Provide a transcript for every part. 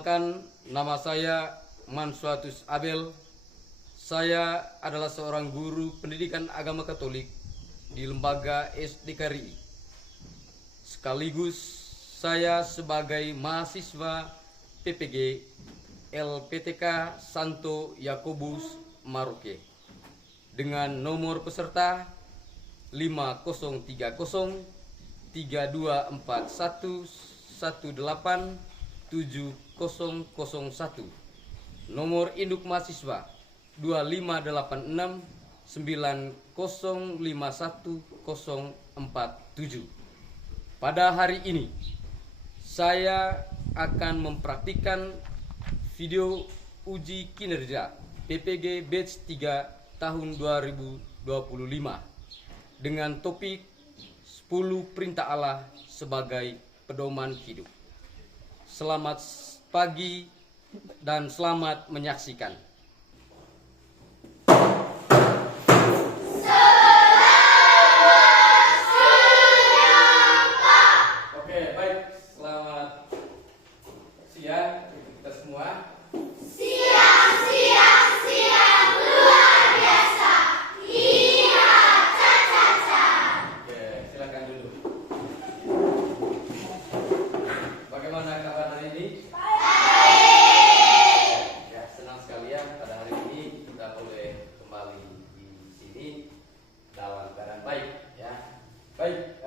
Perkenalkan, nama saya Mansuatus Abel. Saya adalah seorang guru pendidikan agama Katolik di lembaga SDKRI. Sekaligus saya sebagai mahasiswa PPG LPTK Santo Yakobus Maroke dengan nomor peserta 5030 3241 187001, nomor induk mahasiswa 2586 9051047. Pada hari ini saya akan mempraktikkan video uji kinerja PPG Batch 3 tahun 2025 dengan topik 10 perintah Allah sebagai pedoman hidup. Selamat pagi dan selamat menyaksikan. Oke, baik. Selamat siang kita semua. Siang luar biasa. Iya, caca. Oke, silakan duduk. Bagaimana kabar hari ini? Baik. Ya, senang sekali ya pada hari ini kita boleh kembali di sini dalam keadaan baik ya. Baik,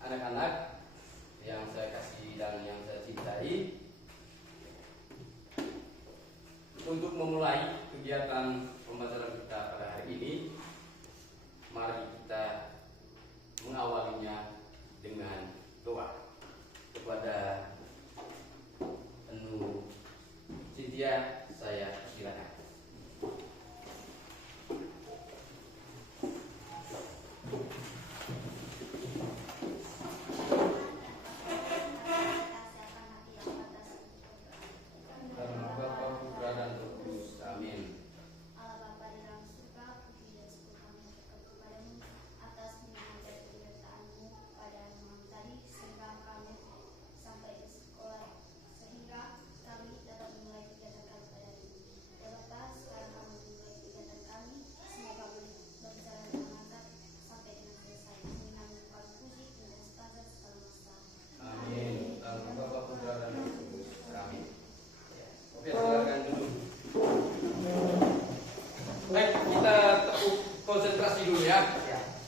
anak-anak yang saya kasih dan yang saya cintai, untuk memulai kegiatan pembelajaran kita pada hari ini, mari kita mengawalinya dengan doa kepada Enu Cynthia. Saya silakan. Karena Bapa, Putra dan Roh Kudus. Amin. Allah Bapa di dalam surga, puji dan syukur kami aturkan kepadamu atas nikmat dan penyertaan-Mu pada malam tadi sehingga kami sampai di sekolah, sehingga kami dapat memulai kegiatan kami pada hari ini. Ya Bapa, sekarang kami memulai kegiatan kami, semoga berjalan dengan lancar sampai dengan selesai. Dengan kami puji dan sepanjang segala masa. Amin. Dalam Bapa, Putra dan Roh Kudus. Amin. Ya. Oke, silakan duduk. Baik, kita tepuk konsentrasi dulu ya.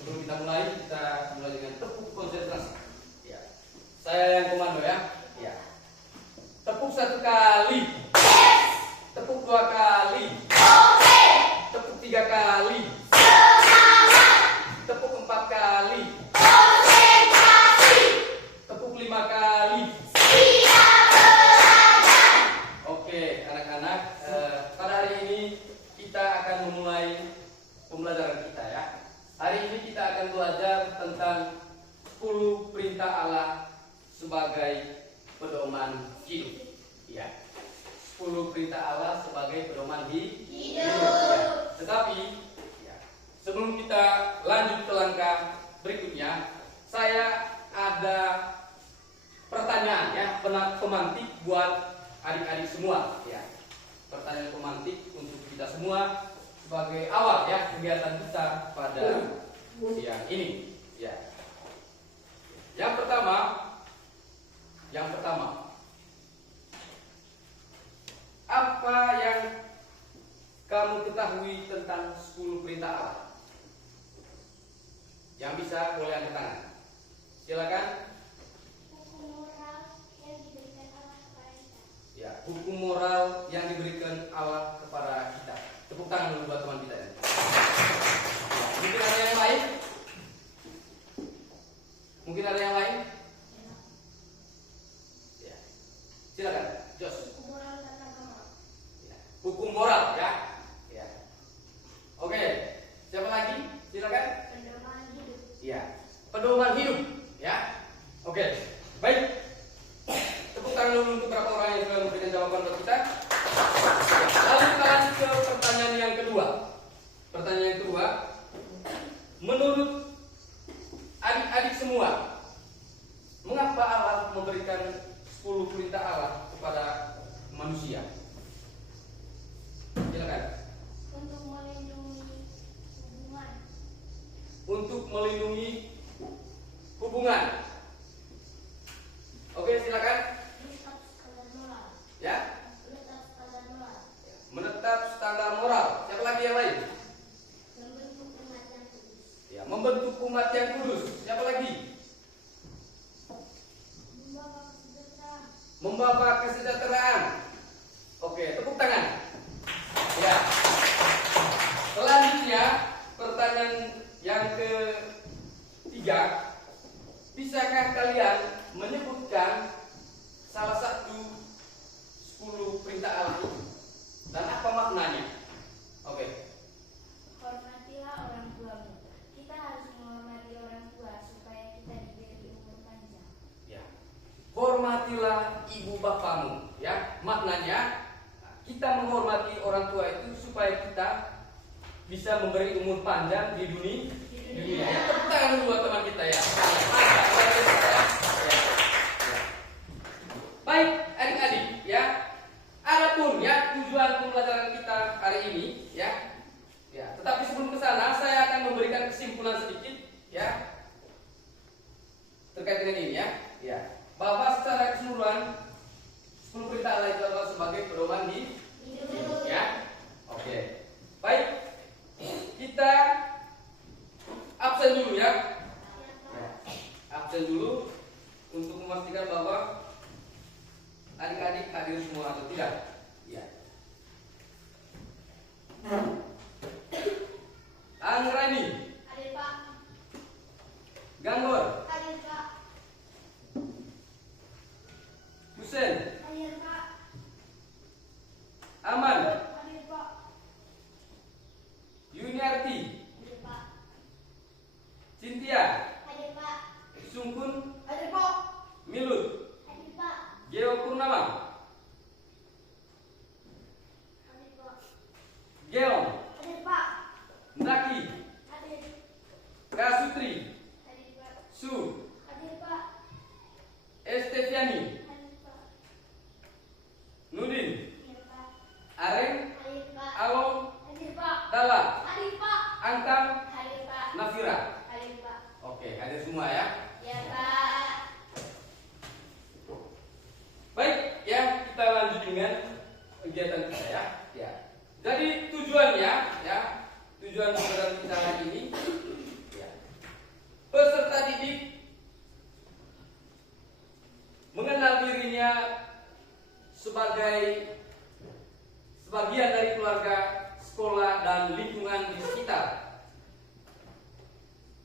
Sebelum kita mulai, kita mulai dengan tepuk konsentrasi. Ya. Saya yang komando ya. Ya. Tepuk 1 kali. Tepuk 2 kali. Tepuk 3 kali. Tepuk 4 kali. Tepuk 5 kali. Oke, anak-anak, pada hari ini kita akan memulai pembelajaran kita ya. Hari ini kita akan belajar tentang 10 perintah Allah sebagai pedoman hidup. Ya. 10 perintah Allah sebagai pedoman hidup. Ya. Tetapi ya, sebelum kita lanjut ke langkah berikutnya, saya ada pertanyaan ya, pemantik buat adik-adik semua ya. Pertanyaan pemantik untuk kita semua sebagai awal ya kegiatan kita pada siang ini ya. Yang pertama, apa yang kamu ketahui tentang 10 perintah Allah? Yang bisa boleh angkat tangan. Silakan. Ya, hukum moral yang diberikan Allah kepada kita. Tepuk tangan dulu buat teman kita ini. Ya, mungkin ada yang lain? Mungkin ada yang lain? Ya. Silakan, Jos. Ya. Hukum moral ya. Ya. Oke. Siapa lagi? Silakan. Pedoman hidup. Ya. Pedoman hidup ya. Oke. Baik. Tepuk tangan dulu untuk beberapa orang yang sudah memberikan jawaban buat kita. melindungi hubungan. Oke, silakan. Menetap standar moral. Ya, Menetap standar moral. menetap standar moral. Siapa lagi yang lain? Membentuk umat yang kudus. Ya, membentuk umat yang kudus. Siapa lagi? Membawa kesejahteraan. Membawa kesejahteraan. Oke, tepuk tangan. Ya. Selanjutnya, pertanyaan yang ketiga, bisakah kalian menyebutkan salah satu 10 perintah Allah itu dan apa maknanya? Oke. Hormatilah orang tuamu. Kita harus menghormati orang tua supaya kita diberi umur panjang. Ya. Hormatilah ibu bapamu. Ya, maknanya kita menghormati orang tua itu supaya kita bisa memberi umur panjang di dunia. Ya, tepuk tangan dulu buat teman kita ya. Baik, adik-adik ya. Adapun ya tujuan pembelajaran kita hari ini ya. Ya, tetapi sebelum ke sana saya akan memberikan kesimpulan sedikit ya. Terkait dengan ini ya. Ya, bahwa secara keseluruhan 10 perintah Allah itu adalah sebagai pedoman hidup ya. Oke. Baik. Kita absen dulu ya. Ya. Absen dulu untuk memastikan bahwa adik-adik hadir semua atau tidak. Ya. Anggrani, Hadir Pak. Ganggor, Hadir Pak. Husen, Hadir Pak. Aman, Hadir Pak. Yuniarti, Hadir Pak. Cynthia, Hadir Pak. Sungkun, Hadir Pak. Milut, Hadir Pak. Geo Purnama, Hadir Pak. Geong, Hadir Pak. Ndaki, Hadir. Kasutri, Hadir Pak. Su, Hadir Pak. Esteviani, Hadir Pak. Nudin, Hadir Pak. Areng, Hadir Pak. Along, Hadir Pak. Dala, Hadir Pak. Angkam, Hadir Pak. Nafira. Hadir Pak. Oke, hadir semua ya. Ya Pak. Baik, ya kita lanjut dengan kegiatan kita ya. Ya. Jadi tujuannya ya, tujuan pembelajaran kita hari ini ya, peserta didik mengenal dirinya sebagai sebagian dari keluarga, sekolah dan lingkungan di sekitar.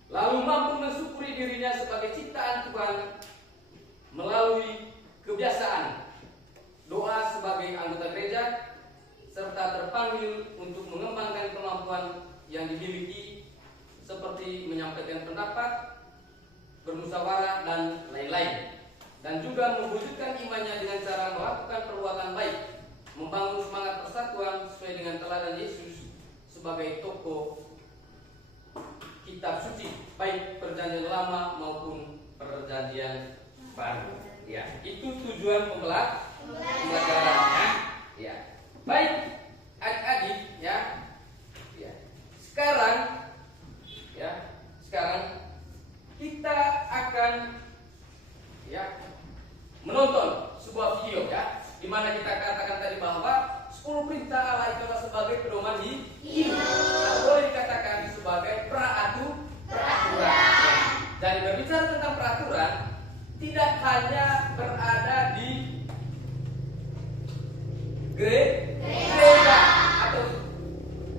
Lalu mampu mensyukuri dirinya sebagai ciptaan Tuhan melalui kebiasaan doa sebagai anggota gereja serta terpanggil untuk mengembangkan kemampuan yang dimiliki seperti menyampaikan pendapat, bermusyawarah dan lain-lain, dan juga mewujudkan imannya dengan cara melakukan perbuatan baik, membangun semangat persatuan sesuai dengan teladan Yesus sebagai tokoh kitab suci baik perjanjian lama maupun perjanjian baru. Ya, itu tujuan pembelajarannya. Ya. Baik, adik-adik ya. Ya. Sekarang kita akan ya menonton sebuah video ya, di mana kita katakan tadi bahwa 10 perintah Allah itu adalah sebagai pedoman hidup. Atau boleh dikatakan sebagai peraturan. Dan berbicara tentang peraturan, tidak hanya berada di gereja atau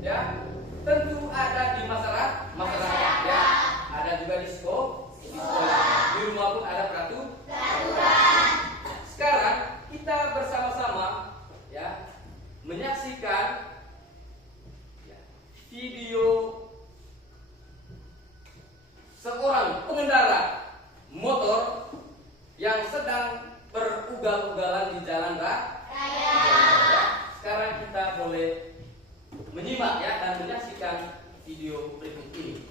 ya, tentu ada di masyarakat ya, ada juga di sekolah, di rumah pun ada peraturan. Sekarang kita bersama-sama ya menyaksikan ya, video seorang pengendara motor yang sedang berugal-ugalan di jalan raya. Sekarang kita boleh menyimak ya dan menyaksikan video berikut ini.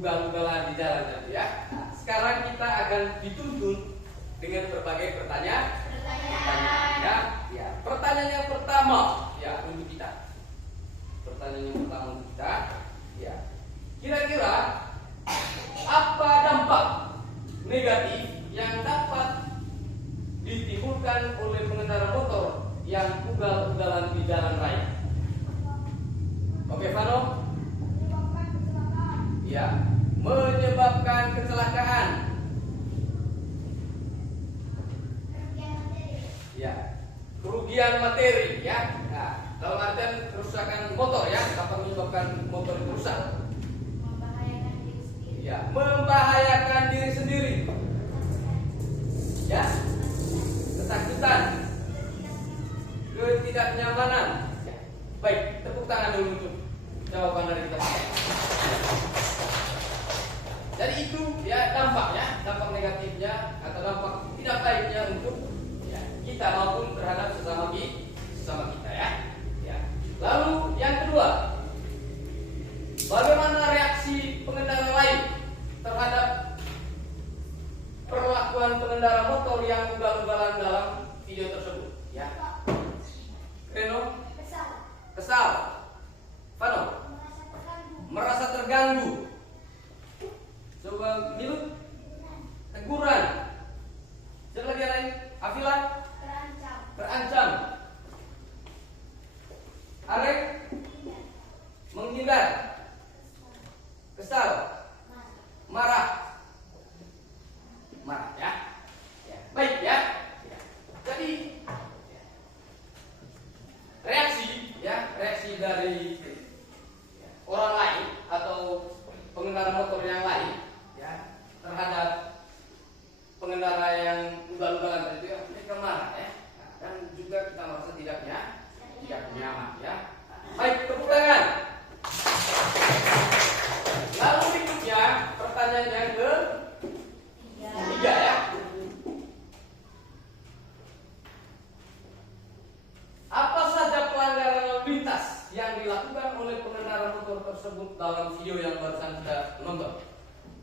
ugal-ugalan di jalan tadi ya. Nah, sekarang kita akan dituntun dengan berbagai pertanyaan. Ya, ya. Pertanyaan yang pertama ya untuk kita. Pertanyaan yang pertama untuk kita, ya. Kira-kira apa dampak negatif yang dapat ditimbulkan oleh pengendara motor yang ugal-ugalan di jalan raya? Oke, Vano? Ya, menyebabkan kecelakaan. Ya, kerugian materi ya. Nah, dalam artian kerusakan motor ya, dapat menyebabkan motor itu rusak. Membahayakan diri sendiri. Ya, membahayakan diri sendiri. Ya, ketakutan, ketidaknyamanan. Ya. Baik, tepuk tangan dulu untuk jawaban dari kita. Jadi itu ya dampaknya, dampak negatifnya atau dampak tidak baiknya untuk ya, kita maupun terhadap sesama kita ya. Ya. Lalu yang kedua, bagaimana reaksi pengendara lain terhadap perlakuan pengendara motor yang ugal-ugalan dalam video tersebut? Ya. Reno? Kesal. Vano? Merasa terganggu. Coba Milut? Teguran. Siapa lagi yang lain? Afila? Terancam. Arek? Menghindar. Kesal. Marah ya. Ya. Baik ya. Ya. Jadi reaksi dari orang lain atau pengendara motor yang lain ya terhadap pengendara yang ugal-ugalan tadi itu ya, mereka marah ya. Nah, dan juga kita merasa tidak nyaman ya. Baik, tepuk tangan. Lalu berikutnya pertanyaan yang ketiga ya. Apa saja pelanggaran lalu lintas yang dilakukan oleh pengendara motor tersebut dalam video yang barusan kita nonton?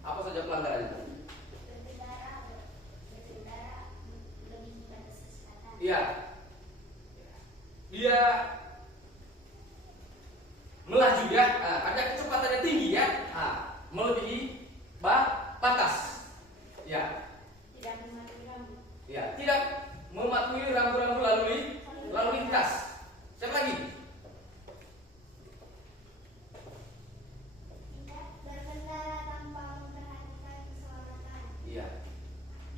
Apa saja pelanggaran itu? Berkendara melebihi batas kecepatan. Iya. Dia melaju ya, ada kecepatannya tinggi ya, melebihi batas. Ya. Tidak mematuhi rambu. Ya, tidak mematuhi rambu-rambu lalu lintas. Siapa lagi? Tidak berkendara tanpa memperhatikan keselamatan. Iya.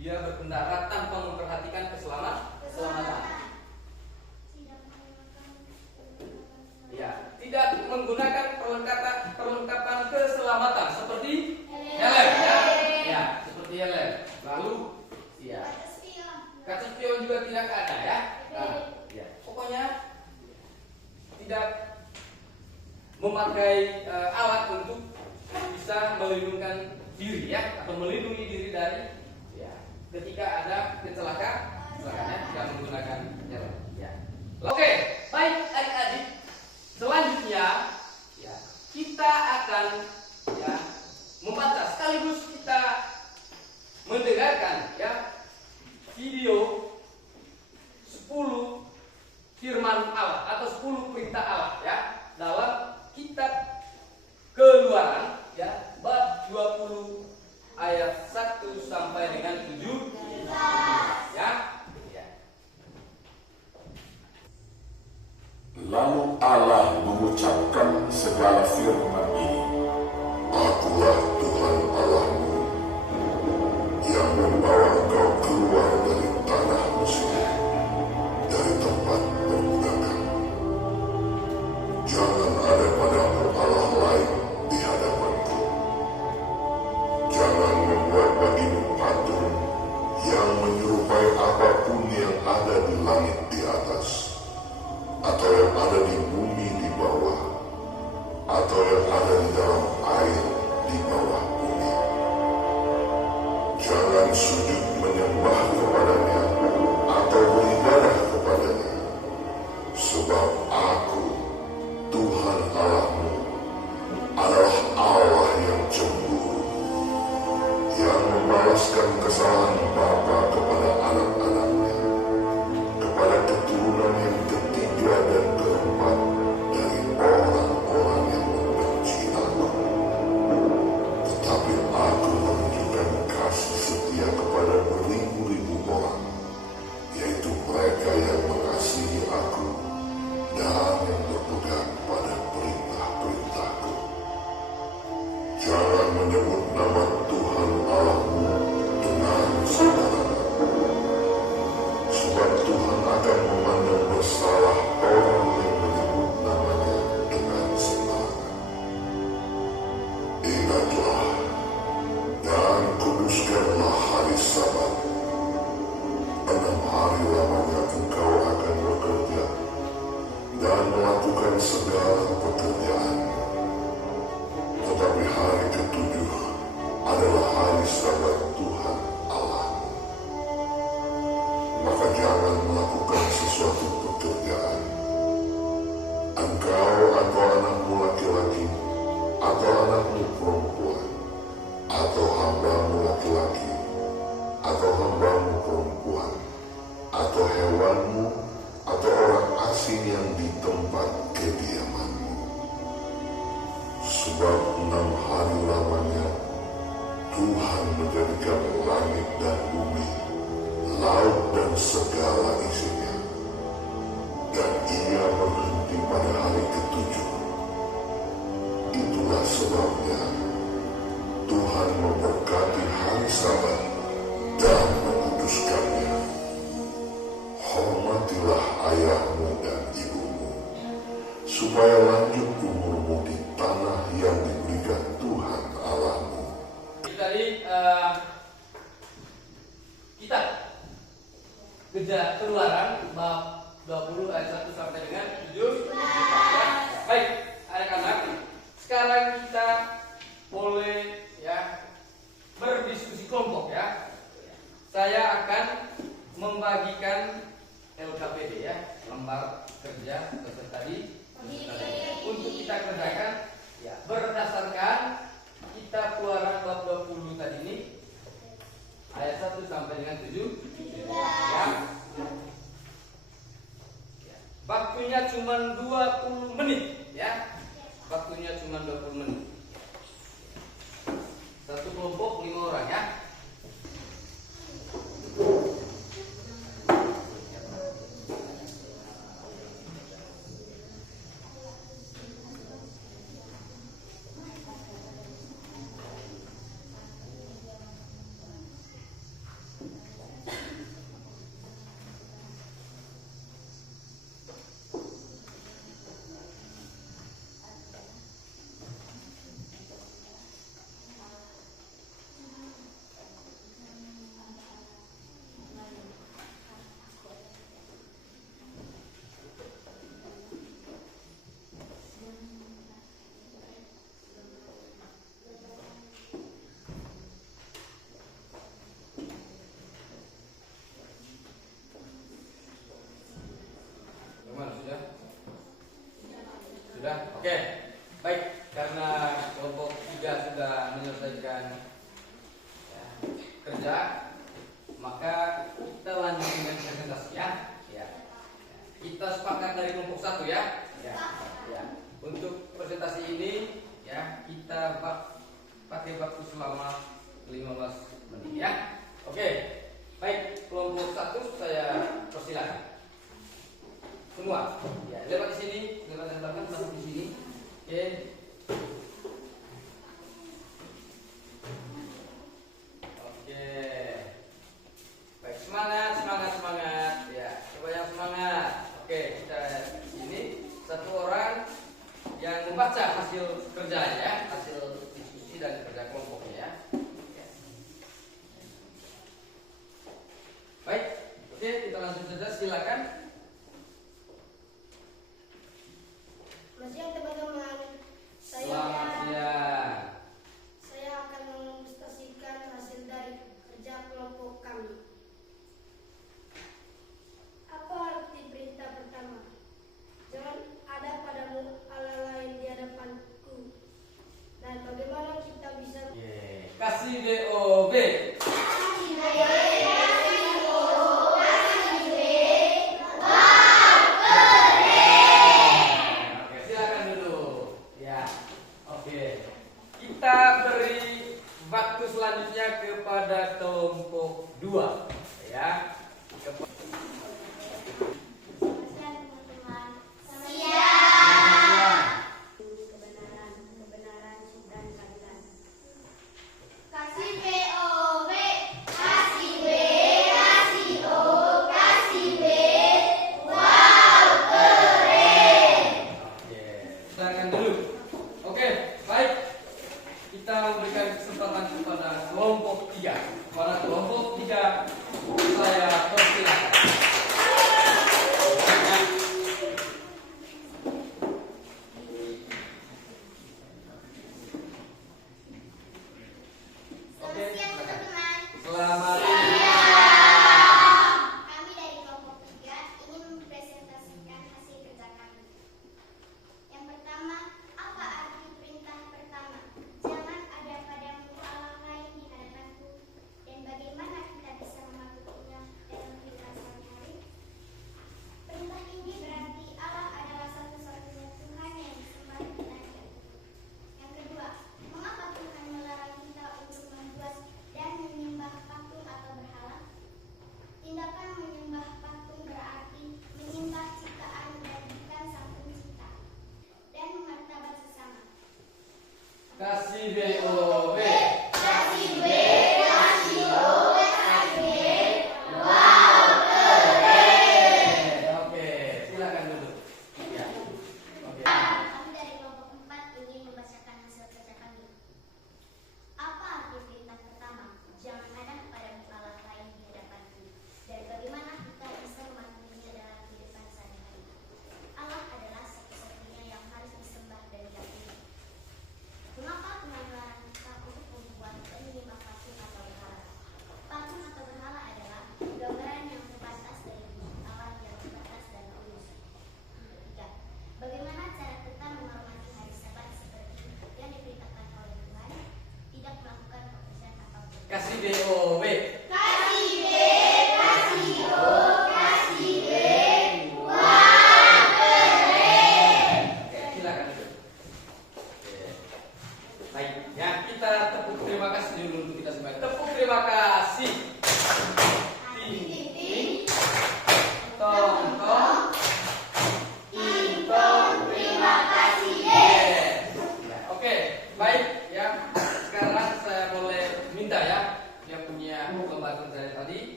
Dia berkendara tanpa memperhatikan keselamatan. Ya, tidak menggunakan perlengkapan keselamatan seperti helm ya. Ya, seperti helm. Lalu ya, kaca spion juga tidak ada ya. Nah, ya. Pokoknya tidak memakai alat untuk bisa melindungi diri ya, atau melindungi diri dari ya ketika ada kecelakaan ya, tidak menggunakan helm ya. Oke, baik adik-adik. Selanjutnya ya, kita akan ya membaca sekaligus kita mendengarkan ya video 10 firman Allah atau 10 perintah Allah ya dalam kitab Keluaran ya bab 20 ayat 1 sampai dengan 7 ya. Lalu Allah mengucapkan segala firman ini. Akulah Tuhan Allahmu yang membawa engkau keluar dari tanah Mesir, dari tempat perbudakan. Jangan ada padamu Allah lain di hadapanku. Jangan membuat bagimu patung yang menyerupai apapun yang ada di langit di atas, atau yang ada di bumi di bawah, atau yang ada di dalam air di bawah bumi. Jangan sujud menyembah kepadanya atau beribadah kepadanya, sebab Aku, Tuhan Allahmu, adalah Allah yang cemburu, laut dan segala isinya. Dan ia berhenti pada hari ketujuh. Itulah sebabnya Tuhan memberkati hari Sabat dan menguduskannya. Hormatilah ayahmu dan ibumu, supaya lanjut umurmu di tanah yang diberikan Tuhan Allahmu. Tadi kita Keluaran bab 20 ayat 1 sampai dengan 7. Baik, anak-anak, sekarang kita boleh ya berdiskusi kelompok ya. Saya akan membagikan LKPD ya, lembar kerja seperti tadi untuk kita kerjakan ya berdasarkan kita Keluaran bab 20 tadi ini ayat 1 sampai dengan 7 ya. Waktunya cuma 20 menit ya. Waktunya cuma 20 menit. Satu kelompok 5 orang ya. Sudah? Oke. Baik, karena kelompok 3 sudah menyelesaikan ya, kerja, maka kita lanjut dengan presentasi ya. Ya. Kita sepakat dari kelompok 1 ya. Ya. Ya. Untuk presentasi ini ya, kita pakai waktu selama 15 menit ya. Oke. Baik, kelompok 1 saya persilakan. Semua, ya lewat di sini, lewat yang belakang masuk di sini, oke. Oke, baik semangat, ya coba yang semangat. Oke, kita ini satu orang yang membaca hasil kerjanya ya, hasil diskusi dan kerja kelompoknya ya. Baik, oke kita langsung saja silakan. Selamat siang teman-teman. Selamat siang. Saya akan mengilustrasikan hasil dari kerja kelompok kami. Apa arti perintah pertama? Jangan ada padamu Allah lain di hadapanku. Dan bagaimana kita bisa Kasih DOB.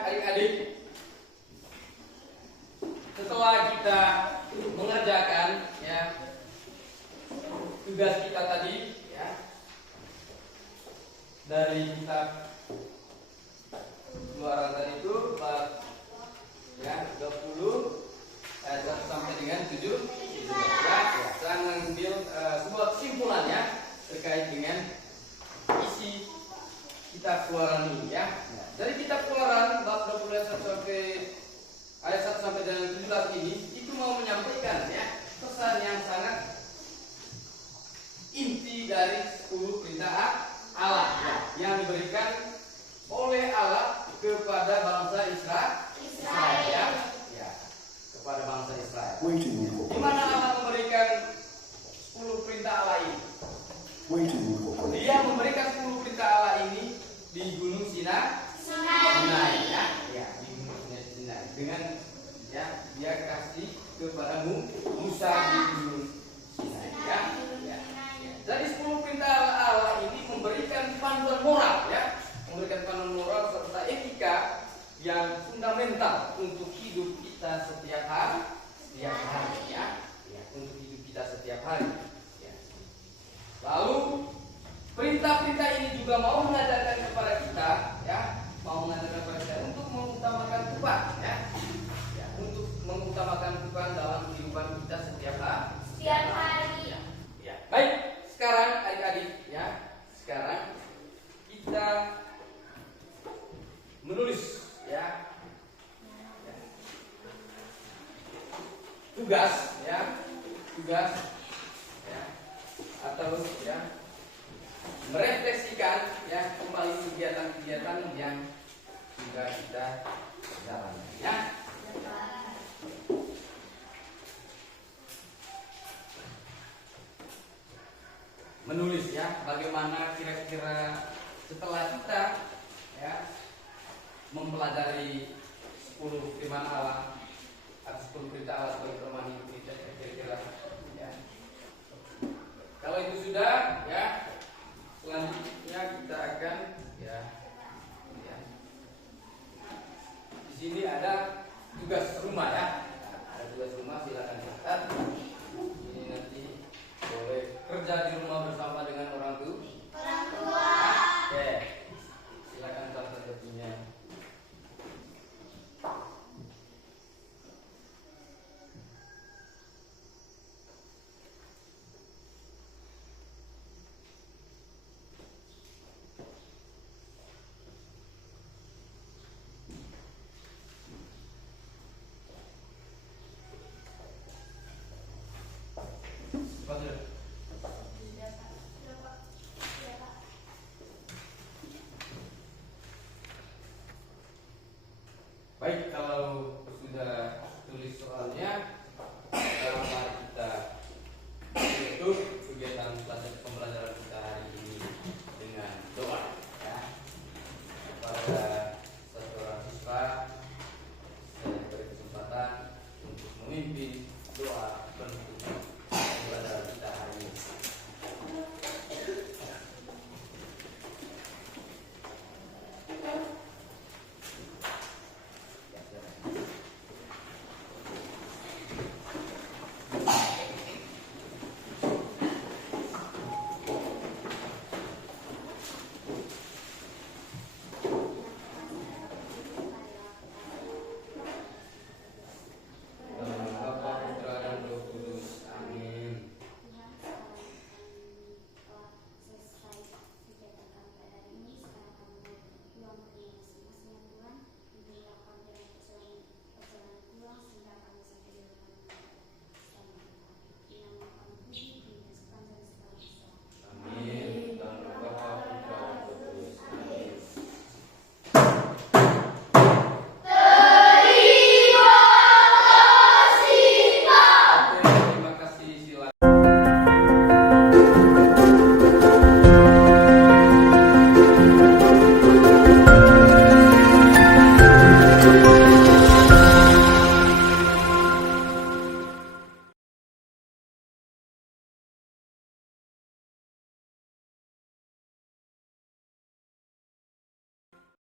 adik-adik, setelah kita mengerjakan ya tugas kita tadi ya dari kitab Keluaran tadi itu bab ya 20 ayat 1 sampai dengan 7 ya, saya mengambil sebuah kesimpulannya terkait dengan isi kitab Keluaran ini ya. Dari kitab Keluaran bab 20 ayat 1 sampai dengan 17 ini itu mau menyampaikan ya pesan yang sangat inti dari 10 perintah Allah ya, yang diberikan oleh Allah kepada bangsa Israel ya, kepada bangsa Israel. Waiting for Di mana Allah memberikan 10 perintah Allah ini? waiting for Dia memberikan 10 perintah Allah ini di Gunung Sinai ya, di Gunung Sinai dengan ya dia kasih kepada Musa di Gunung Sinai ya. Dari 10 perintah Allah ini memberikan panduan moral ya, memberikan panduan moral serta etika yang fundamental untuk hidup kita setiap hari ya, untuk hidup kita setiap hari ya. Lalu perintah-perintah ini juga mau mengajarkan kepada kita ya, mau mengajarkan kepada kita untuk mengutamakan Tuhan ya, untuk mengutamakan Tuhan dalam kehidupan kita setiap hari ya. Baik, sekarang adik-adik ya, sekarang kita menulis ya, tugas ya atau ya merefleksikan ya kembali kegiatan-kegiatan yang sudah kita jalani ya. Menulis ya, bagaimana kira-kira setelah kita ya mempelajari 10 firman Allah atau 10 perintah Allah sebagai pedoman hidup kita kira-kira ya. Kalau itu sudah ya, selanjutnya kita akan ya. Di sini ada tugas rumah ya. Ada tugas rumah, silakan catat. Ini nanti boleh kerja di rumah bersama dengan orang tua. Oke. Silakan catat tentunya. Baik, kalau